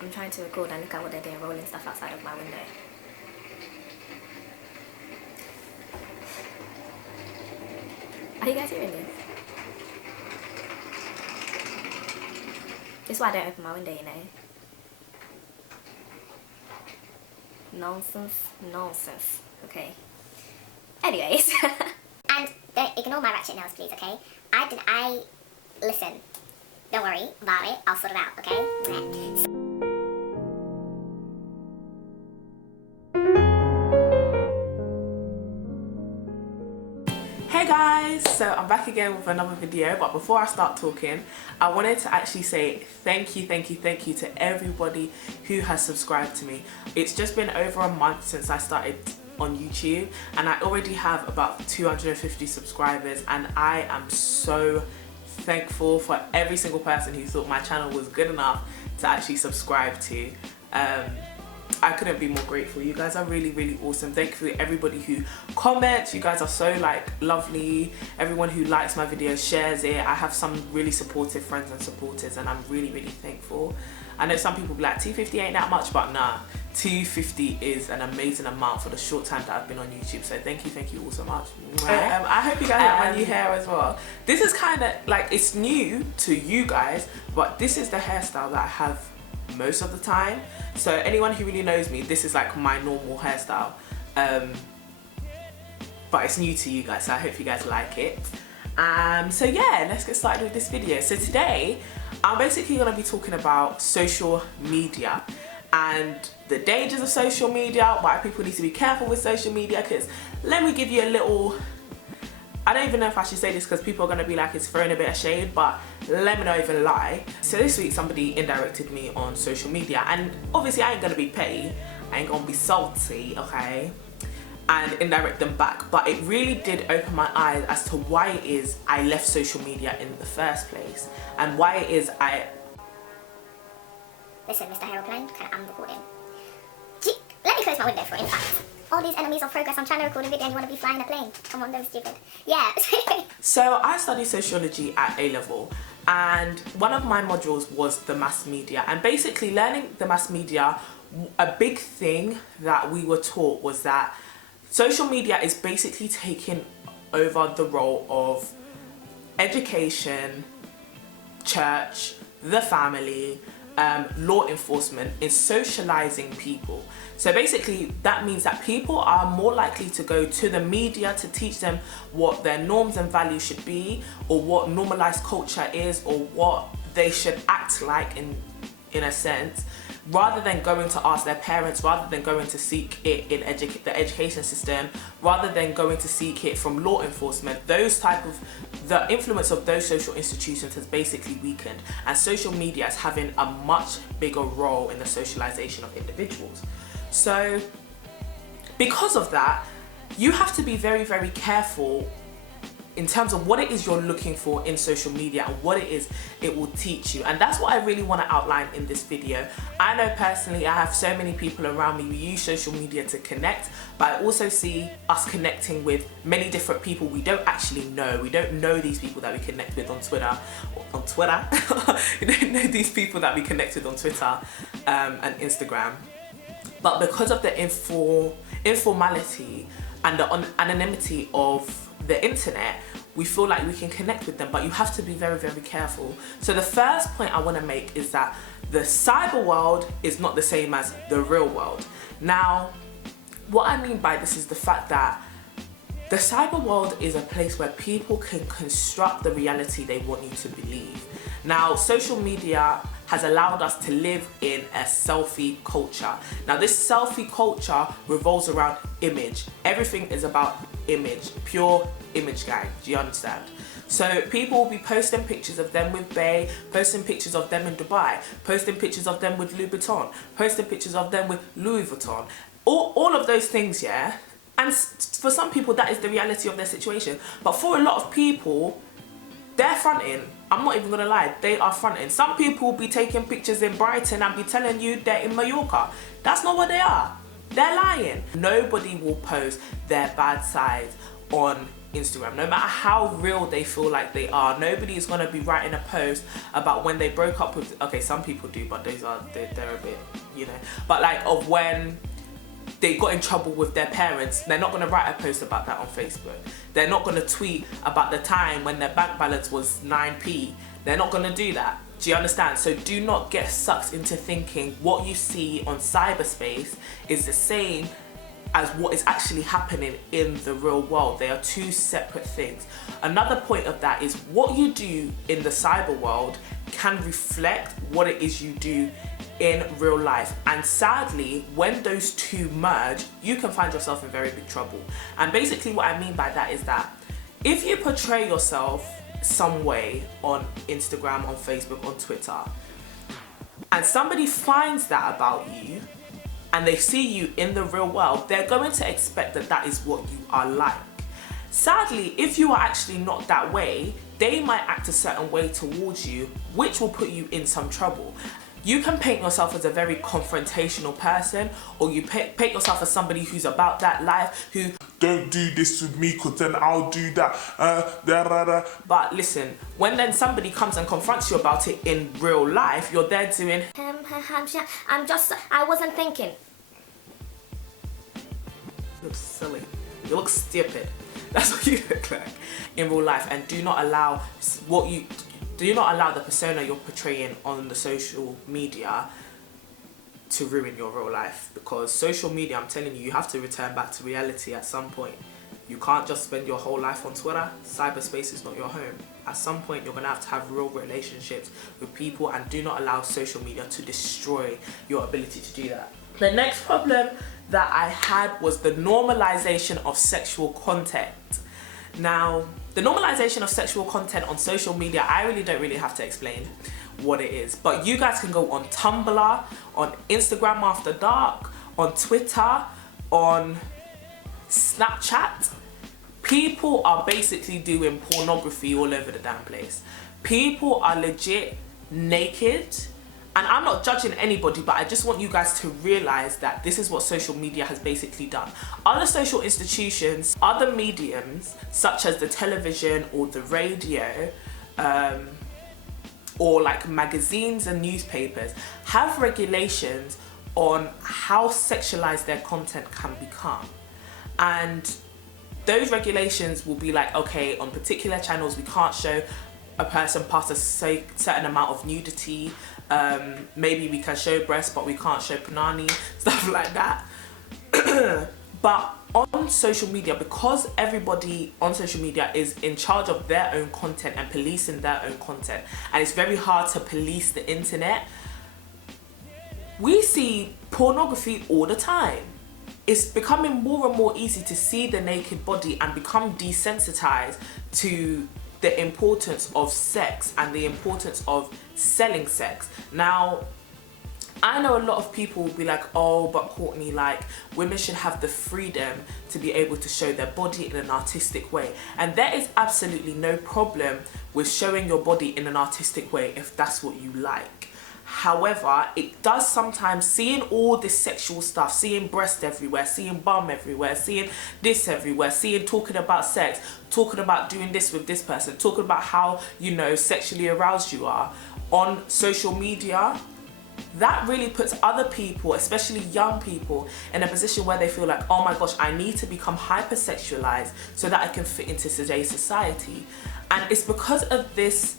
I'm trying to record and look at what they're doing, rolling stuff outside of my window. Are you guys hearing this? This is why I don't open my window, you know. Nonsense. Okay. Anyways. And don't ignore my ratchet nails, please, okay? Listen. Don't worry about it. I'll sort it out, okay? Hey guys, so I'm back again with another video, but before I start talking, I wanted to actually say thank you to everybody who has subscribed to me. It's just been over a month since I started on YouTube and I already have about 250 subscribers, and I am so thankful for every single person who thought my channel was good enough to actually subscribe to. I couldn't be more grateful. You guys are really awesome. Thank you for everybody who comments. You guys are so lovely. Everyone who likes my videos, shares it. I have some really supportive friends and supporters, and I'm really thankful. I know some people be like 250 ain't that much, but nah, 250 is an amazing amount for the short time that I've been on YouTube. So thank you all so much. I hope you guys like my new hair as well. This is kind of like, it's new to you guys, but this is the hairstyle that I have most of the time. So anyone who really knows me, this is like my normal hairstyle, but it's new to you guys, so I hope you guys like it. So yeah, let's get started with this video. So today I'm basically going to be talking about social media and the dangers of social media, why people need to be careful with social media, because let me give you a little, I don't even know if I should say this because people are going to be like it's throwing a bit of shade, but let me not even lie. So this week somebody indirected me on social media, and obviously I ain't going to be petty, I ain't going to be salty, okay, and indirect them back, but it really did open my eyes as to why it is I left social media in the first place, and why it is I... Listen, Mr. Aeroplane, I'm recording. Let me close my window for impact. All these enemies of progress, I'm trying to record a video and you want to be flying a plane. Come on, don't be stupid. Yeah. So I studied sociology at A-level, and one of my modules was the mass media, and basically learning the mass media, a big thing that we were taught was that social media is basically taking over the role of education, church, the family, law enforcement in socializing people. So basically that means that people are more likely to go to the media to teach them what their norms and values should be, or what normalized culture is, or what they should act like in a sense, rather than going to ask their parents, rather than going to seek it in the education system, rather than going to seek it from law enforcement. The influence of those social institutions has basically weakened, and social media is having a much bigger role in the socialization of individuals. So because of that, you have to be very careful in terms of what it is you're looking for in social media and what it is it will teach you. And that's what I really want to outline in this video. I know personally I have so many people around me who use social media to connect, but I also see us connecting with many different people we don't actually know. We don't know these people that we connect with on Twitter. We don't know these people that we connect with on Twitter and Instagram. But because of the informality and the anonymity of the internet, we feel like we can connect with them, but you have to be very careful. So the first point I want to make is that the cyber world is not the same as the real world. Now, what I mean by this is the fact that the cyber world is a place where people can construct the reality they want you to believe. Now, social media has allowed us to live in a selfie culture. Now, this selfie culture revolves around image. Everything is about image, pure image gang, do you understand? So people will be posting pictures of them with Bae, posting pictures of them in Dubai, posting pictures of them with Louis Vuitton, posting pictures of them with Louis Vuitton. All of those things, yeah? And for some people, that is the reality of their situation. But for a lot of people, they're fronting. I'm not even gonna lie, they are fronting. Some people will be taking pictures in Brighton and be telling you they're in Mallorca. That's not what they are. They're lying. Nobody will post their bad sides on Instagram, no matter how real they feel like they are. Nobody is going to be writing a post about when they broke up with, okay, some people do, but they're a bit, you know, but like of when they got in trouble with their parents. They're not going to write a post about that on Facebook. They're not going to tweet about the time when their bank balance was 9p. They're not going to do that. Do you understand? So do not get sucked into thinking what you see on cyberspace is the same as what is actually happening in the real world. They are two separate things. Another point of that is what you do in the cyber world can reflect what it is you do in real life. And sadly, when those two merge, you can find yourself in very big trouble. And basically what I mean by that is that if you portray yourself some way on Instagram, on Facebook, on Twitter, and somebody finds that about you, and they see you in the real world, they're going to expect that that is what you are like. Sadly, if you are actually not that way, they might act a certain way towards you, which will put you in some trouble. You can paint yourself as a very confrontational person, or you paint yourself as somebody who's about that life, who don't do this with me because then I'll do that. But listen, when then somebody comes and confronts you about it in real life, you're there doing, I wasn't thinking. you look silly, you look stupid. That's what you look like in real life. And do not allow the persona you're portraying on the social media to ruin your real life, because social media, I'm telling you, you have to return back to reality at some point. You can't just spend your whole life on Twitter. Cyberspace is not your home. At some point, you're gonna have to have real relationships with people, and do not allow social media to destroy your ability to do that. The next problem that I had was the normalization of sexual content. Now, the normalization of sexual content on social media, I really don't have to explain what it is, but you guys can go on Tumblr, on Instagram After Dark, on Twitter, on Snapchat. People are basically doing pornography all over the damn place. People are legit naked. And I'm not judging anybody, but I just want you guys to realize that this is what social media has basically done. Other social institutions, other mediums, such as the television or the radio, or like magazines and newspapers, have regulations on how sexualized their content can become. And those regulations will be like, okay, on particular channels, we can't show a person past a certain amount of nudity. Maybe we can show breasts, but we can't show punani, stuff like that. But on social media, because everybody on social media is in charge of their own content and policing their own content, and it's very hard to police the internet, we see pornography all the time. It's becoming more and more easy to see the naked body and become desensitized to the importance of sex and the importance of selling sex. Now, I know a lot of people will be like, oh, but Courtney, like, women should have the freedom to be able to show their body in an artistic way. And there is absolutely no problem with showing your body in an artistic way if that's what you like. However, it does sometimes, seeing all this sexual stuff, seeing breast everywhere, seeing bum everywhere, seeing this everywhere, talking about sex, talking about doing this with this person, talking about how, you know, sexually aroused you are on social media, that really puts other people, especially young people, in a position where they feel like, oh my gosh, I need to become hypersexualized so that I can fit into today's society. And it's because of this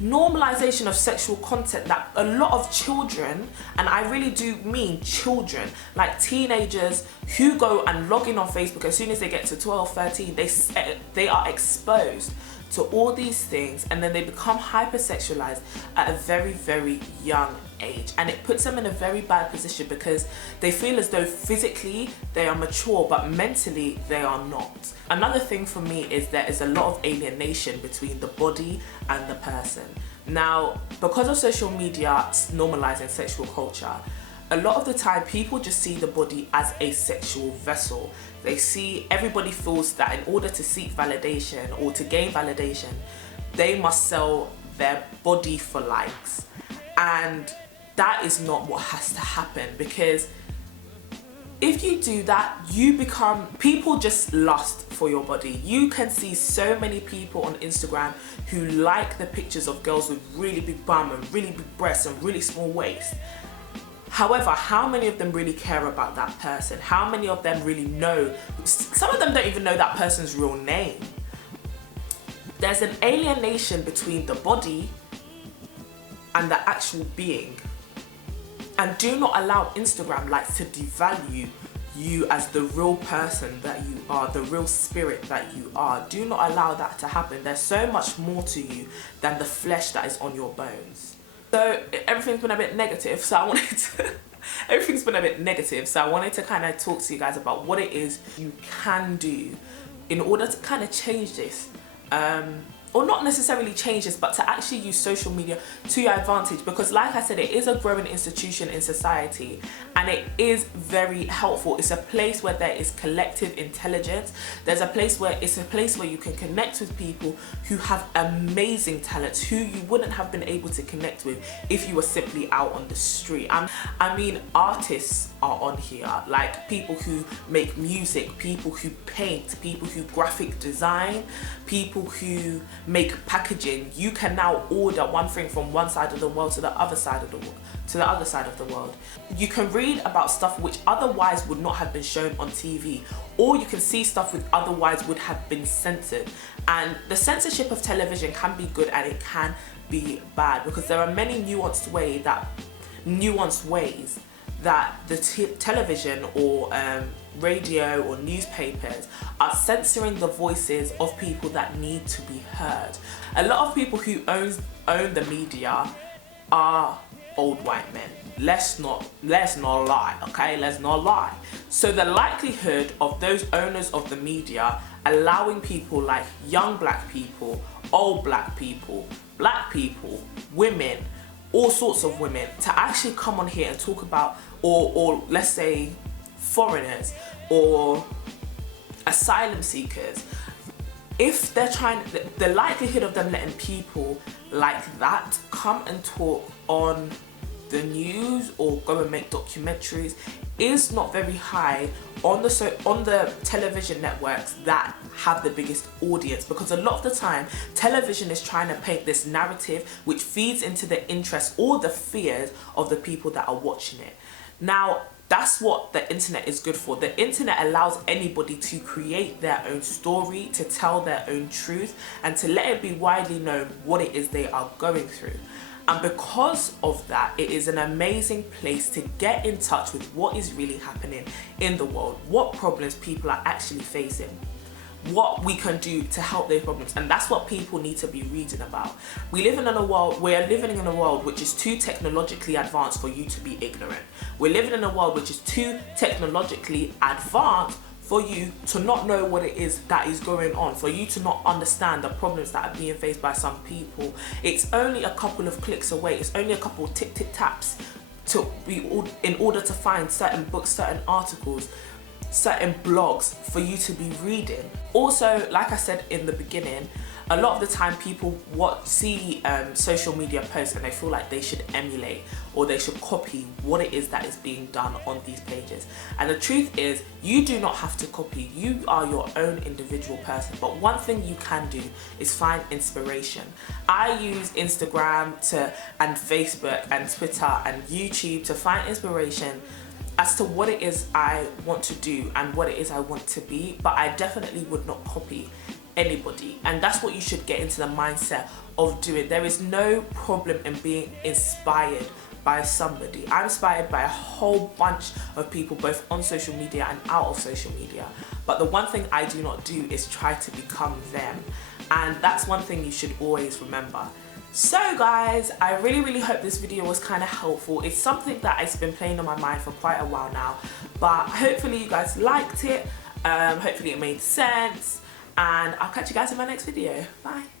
normalization of sexual content that a lot of children, and I really do mean children, like teenagers who go and log in on Facebook as soon as they get to 12, 13, they are exposed to all these things, and then they become hypersexualized at a very, very young age, and it puts them in a very bad position because they feel as though physically they are mature but mentally they are not. Another thing for me is there is a lot of alienation between the body and the person. Now, because of social media normalizing sexual culture, a lot of the time people just see the body as a sexual vessel. Everybody feels that in order to seek validation or to gain validation, they must sell their body for likes. And that is not what has to happen, because if you do that, you become, people just lust for your body. You can see so many people on Instagram who like the pictures of girls with really big bum and really big breasts and really small waist. However, how many of them really care about that person? How many of them really know? Some of them don't even know that person's real name. There's an alienation between the body and the actual being. And do not allow Instagram like to devalue you as the real person that you are, the real spirit that you are. Do not allow that to happen. There's so much more to you than the flesh that is on your bones. So everything's been a bit negative, so I wanted to everything's been a bit negative, so I wanted to kind of talk to you guys about what it is you can do in order to kind of change this. Or not necessarily change this, but to actually use social media to your advantage, because like I said, it is a growing institution in society and it is very helpful. It's a place where there is collective intelligence. It's a place where you can connect with people who have amazing talents who you wouldn't have been able to connect with if you were simply out on the street. I mean, artists are on here, like people who make music, people who paint, people who graphic design, people who make packaging. You can now order one thing from one side of the world to the other side of the world, You can read about stuff which otherwise would not have been shown on TV, or you can see stuff which otherwise would have been censored. And the censorship of television can be good and it can be bad, because there are many nuanced ways that the television or radio or newspapers are censoring the voices of people that need to be heard. A lot of people who own the media are old white men. Let's not lie, okay? Let's not lie. So the likelihood of those owners of the media allowing people like young black people, old black people, women, all sorts of women to actually come on here and talk about, or let's say foreigners or asylum seekers, if they're trying, the likelihood of them letting people like that come and talk on the news or go and make documentaries is not very high on the television networks that have the biggest audience, because a lot of the time television is trying to paint this narrative which feeds into the interests or the fears of the people that are watching it. Now, that's what the internet is good for. The internet allows anybody to create their own story, to tell their own truth, and to let it be widely known what it is they are going through. And because of that, it is an amazing place to get in touch with what is really happening in the world, what problems people are actually facing, what we can do to help their problems. And that's what people need to be reading about. We are living in a world which is too technologically advanced for you to be ignorant. We're living in a world which is too technologically advanced for you to not know what it is that is going on, for you to not understand the problems that are being faced by some people. It's only a couple of clicks away. It's only a couple of tick taps in order to find certain books, certain articles, certain blogs for you to be reading. Also, like I said in the beginning, a lot of the time people see social media posts and they feel like they should emulate or they should copy what it is that is being done on these pages. And the truth is, you do not have to copy. You are your own individual person. But one thing you can do is find inspiration. I use Instagram and Facebook and Twitter and YouTube to find inspiration as to what it is I want to do and what it is I want to be, but I definitely would not copy anybody. And that's what you should get into the mindset of doing. There is no problem in being inspired by somebody. I'm inspired by a whole bunch of people, both on social media and out of social media. But the one thing I do not do is try to become them. And that's one thing you should always remember. So guys, I really hope this video was kind of helpful. It's something that has been playing on my mind for quite a while now, but hopefully you guys liked it. Hopefully it made sense, and I'll catch you guys in my next video. Bye.